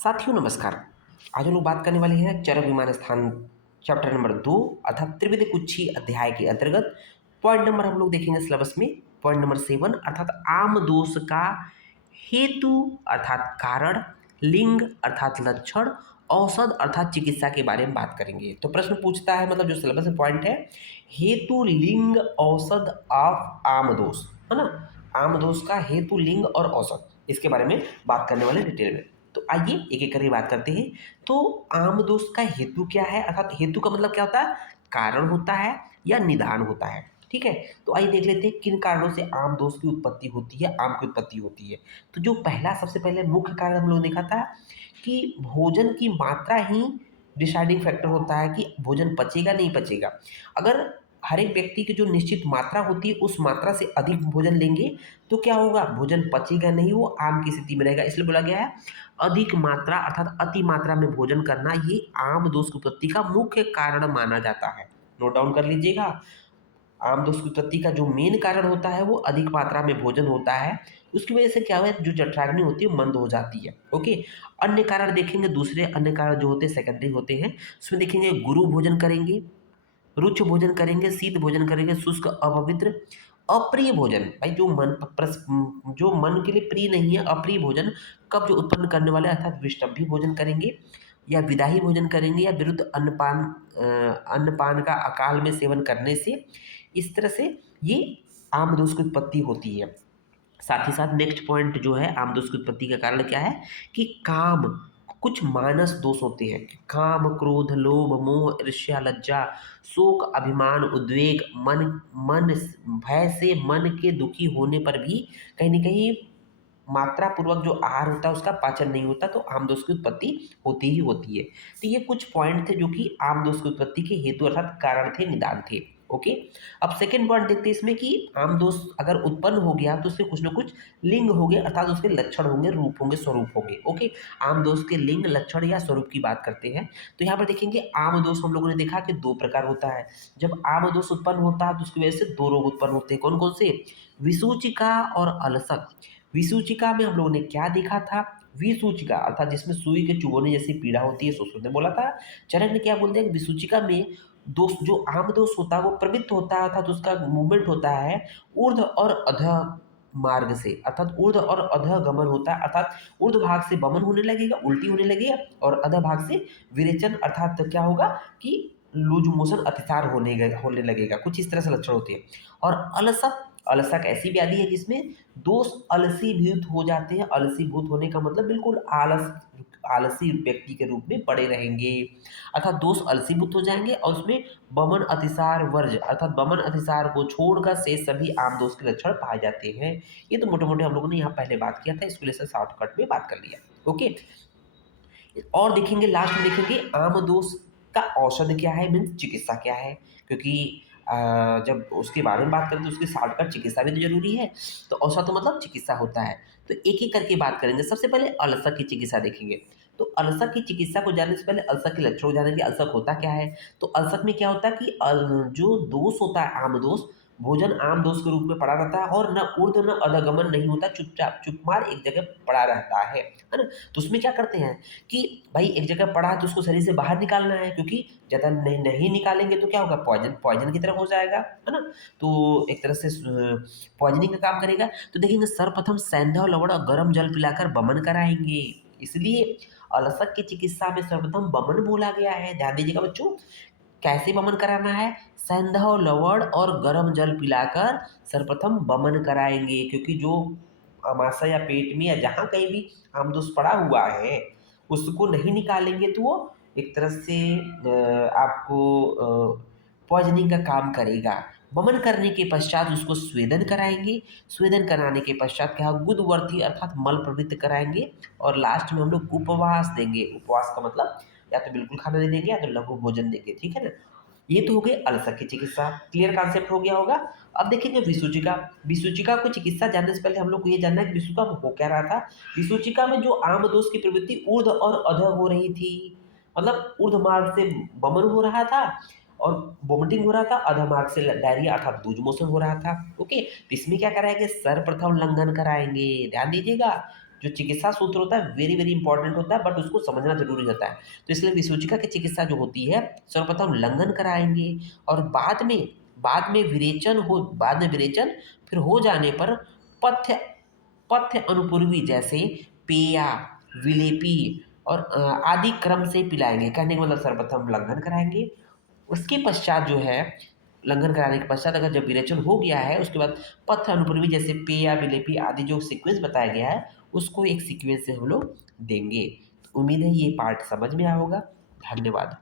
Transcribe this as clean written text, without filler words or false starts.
साथियों नमस्कार। आज हम लोग बात करने वाले हैं चरक विमान स्थान चैप्टर नंबर 2 अर्थात त्रिविध कुच्छी अध्याय के अंतर्गत पॉइंट नंबर हम लोग देखेंगे सिलेबस में पॉइंट नंबर 7 अर्थात आम दोष का हेतु अर्थात कारण, लिंग अर्थात लक्षण, औषध अर्थात चिकित्सा के बारे में बात करेंगे। तो प्रश्न पूछता है मतलब जो सिलेबस में पॉइंट है हेतु, लिंग, औषध ऑफ आम दोष, है ना। आम दोष का हेतु, लिंग और औषध, इसके बारे में बात करने वाले डिटेल में। तो आइए एक एक करके बात करते हैं। तो आम दोष का हेतु क्या है अर्थात हेतु का मतलब क्या होता है, कारण होता है या निदान होता है। ठीक है, तो आइए देख लेते हैं किन कारणों से आम दोष की उत्पत्ति होती है, आम की उत्पत्ति होती है। तो जो पहला सबसे पहले मुख्य कारण हम लोग देखा था कि भोजन की मात्रा ही डिसाइडिंग फैक्टर होता है कि भोजन पचेगा नहीं पचेगा। अगर हर एक व्यक्ति की जो निश्चित मात्रा होती है उस मात्रा से अधिक भोजन लेंगे तो क्या होगा, भोजन पचेगा नहीं, वो आम की स्थिति में रहेगा। इसलिए बोला गया है अधिक मात्रा अर्थात अति मात्रा में भोजन करना ये आम दोष की उत्पत्ति का मुख्य कारण माना जाता है। नोट डाउन कर लीजिएगा। आम दोष की उत्पत्ति का जो मेन कारण होता है वो अधिक मात्रा में भोजन होता है। उसकी वजह से क्या हुआ है, जो जठराग्नि होती है मंद हो जाती है। ओके, अन्य कारण देखेंगे, दूसरे अन्य कारण जो होते हैं सेकेंडरी होते हैं। उसमें देखेंगे गुरु भोजन करेंगे, रुच्च भोजन करेंगे, शीत भोजन करेंगे, शुष्क अपवित्र, अप्रिय भोजन। भाई जो मन के लिए प्रिय नहीं है, अप्रिय भोजन कब्ज उत्पन्न करने वाले अर्थात विष्टभ्य भोजन करेंगे, या विदाही भोजन करेंगे, या विरुद्ध अन्नपान का अकाल में सेवन करने से, इस तरह से ये आम दोष की उत्पत्ति होती है। साथ ही साथ नेक्स्ट पॉइंट जो है आम दोष की उत्पत्ति का कारण क्या है कि काम, कुछ मानस दोष होते हैं कि काम, क्रोध, लोभ, मोह, ईर्ष्या, लज्जा, शोक, अभिमान, उद्वेग, मन मन भय से मन के दुखी होने पर भी कहीं न कहीं मात्रा पूर्वक जो आहार होता है उसका पाचन नहीं होता, तो आम दोष की उत्पत्ति होती ही होती है। तो ये कुछ पॉइंट थे जो कि आम दोष की उत्पत्ति के हेतु अर्थात कारण थे, निदान थे। ओके, अब सेकेंड पॉइंट देखते हैं इसमें कि आम दोष अगर उत्पन्न हो गया तो उसके कुछ ना कुछ लिंग होंगे अर्थात उसके लक्षण होंगे, रूप होंगे, स्वरूप होंगे। ओके, आम दोष के लिंग, लक्षण या स्वरूप की बात करते हैं। तो यहाँ पर देखेंगे आम दोष हम लोगों ने देखा कि दो प्रकार होता है। जब आम दोष उत्पन्न होता है तो उसकी वजह से दो रोग उत्पन्न होते हैं। कौन कौन से, विसूचिका और अलसक। विसूचिका में हम लोगों ने क्या देखा था, विसूचिका अर्थात जिसमें सुई के चुभोने जैसी पीड़ा होती है, सुश्रुत ने बोला था। चरक ने क्या बोलते हैं, विसूचिका में दोष, जो आम दोष होता है वो प्रवृत्त होता है अर्थात उसका मूवमेंट होता है ऊर्ध्व और अधः मार्ग से, अर्थात ऊर्ध्व और अधः गमन होता है, अर्थात ऊर्ध्व भाग से वमन होने लगेगा, उल्टी होने लगेगा, और अधः भाग से विरेचन अर्थात क्या होगा कि लूज मोशन, अतिसार होने लगेगा। कुछ इस तरह से लक्षण होते हैं। और अलसक, अलसक ऐसी व्याधि है जिसमें दोष आलसीभूत हो जाते हैं। आलसीभूत होने का मतलब बिल्कुल आलसी व्यक्ति के रूप में पड़े रहेंगे, अर्थात दोष आलसीभूत हो जाएंगे और उसमें बमन, अतिसार, वर्ज अर्थात बमन अतिसार को छोड़कर से सभी आम दोष के लक्षण पाए जाते हैं। ये तो मोटे मोटे हम लोगों ने यहाँ पहले बात किया था, इसको वजह से शॉर्टकट में बात कर लिया। ओके, और देखेंगे लास्ट में देखेंगे आम दोष का औषध क्या है, मीन्स चिकित्सा क्या है, क्योंकि जब उसके बारे में बात करें तो उसकी शॉर्टकट चिकित्सा भी तो जरूरी है। तो औषध तो मतलब चिकित्सा होता है। तो एक एक करके बात करेंगे। सबसे पहले अल्सर की चिकित्सा देखेंगे। तो अल्सर की चिकित्सा को जानने से पहले अल्सर के लक्षण को जानेंगे। अल्सर होता क्या है, तो अल्सर में क्या होता है कि जो दोष होता है आम दोष, भोजन आम दोष के रूप में पड़ा रहता है और न ऊर्ध्व न अधगमन नहीं होता, चुपचाप चुपमार एक जगह पड़ा रहता है ना। तो उसमें क्या करते हैं कि भाई एक जगह पड़ा है तो उसको शरीर से बाहर निकालना है, क्योंकि ज़्यादा नहीं निकालेंगे तो क्या होगा, पॉइजन पॉइजन की तरफ हो जाएगा, है ना। तो एक तरह से पॉइजनिंग का काम करेगा। तो देखेंगे सर्वप्रथम सैंधव लवण और गर्म जल पिलाकर वमन कराएंगे। इसलिए अलसक की चिकित्सा में सर्वप्रथम वमन बोला गया है। ध्यान दीजिएगा बच्चों, कैसे वमन कराना है, सैंधव लवण और गर्म जल पिलाकर सर्वप्रथम वमन कराएंगे, क्योंकि जो अमाशय या पेट में या जहाँ कहीं भी आमदोष पड़ा हुआ है उसको नहीं निकालेंगे तो वो एक तरह से आपको पॉइजनिंग का काम करेगा। वमन करने के पश्चात उसको स्वेदन कराएंगे। स्वेदन कराने के पश्चात क्या, गुदवर्ती अर्थात मल प्रवृत्त कराएंगे। और लास्ट में हम लोग उपवास देंगे। उपवास का मतलब या तो बिल्कुल खाना नहीं देंगे या तो लघु भोजन देंगे, ठीक है ना। ये तो हो गई अल्सर की चिकित्सा, क्लियर कॉन्सेप्ट हो गया होगा। अब देखेंगे विसूचिका। विसूचिका को चिकित्सा जानने से पहले हम लोग को ये जानना है कि विसूचिका में हो क्या रहा था। विसूचिका में जो आम दोष की प्रवृत्ति ऊर्ध्व और अधः हो रही थी, मतलब ऊर्ध्व मार्ग से वमन हो रहा था और वोमिटिंग हो रहा था, अधः मार्ग से डायरिया अर्थात लूज मोशन हो रहा था। ओके, तो इसमें क्या कराएंगे, सर्वप्रथम लंघन कराएंगे। ध्यान दीजिएगा, जो चिकित्सा सूत्र होता है वेरी वेरी इंपॉर्टेंट होता है, बट उसको समझना जरूरी होता है। तो इसलिए विसूचिका की चिकित्सा जो होती है, सर्वप्रथम लंघन कराएंगे और बाद में विरेचन, फिर हो जाने पर पथ्य पथ्य अनुपूर्वी जैसे पेया, विलेपी और आदि क्रम से पिलाएंगे। कहने का मतलब सर्वप्रथम लंघन कराएंगे, उसके पश्चात जो है लंघन कराने के पश्चात अगर जब विरेचन हो गया है उसके बाद पथ्य अनुपूर्वी जैसे पेया, विलेपी आदि जो सीक्वेंस बताया गया है उसको एक सीक्वेंस से हम लोग देंगे। तो उम्मीद है ये पार्ट समझ में आया होगा। धन्यवाद।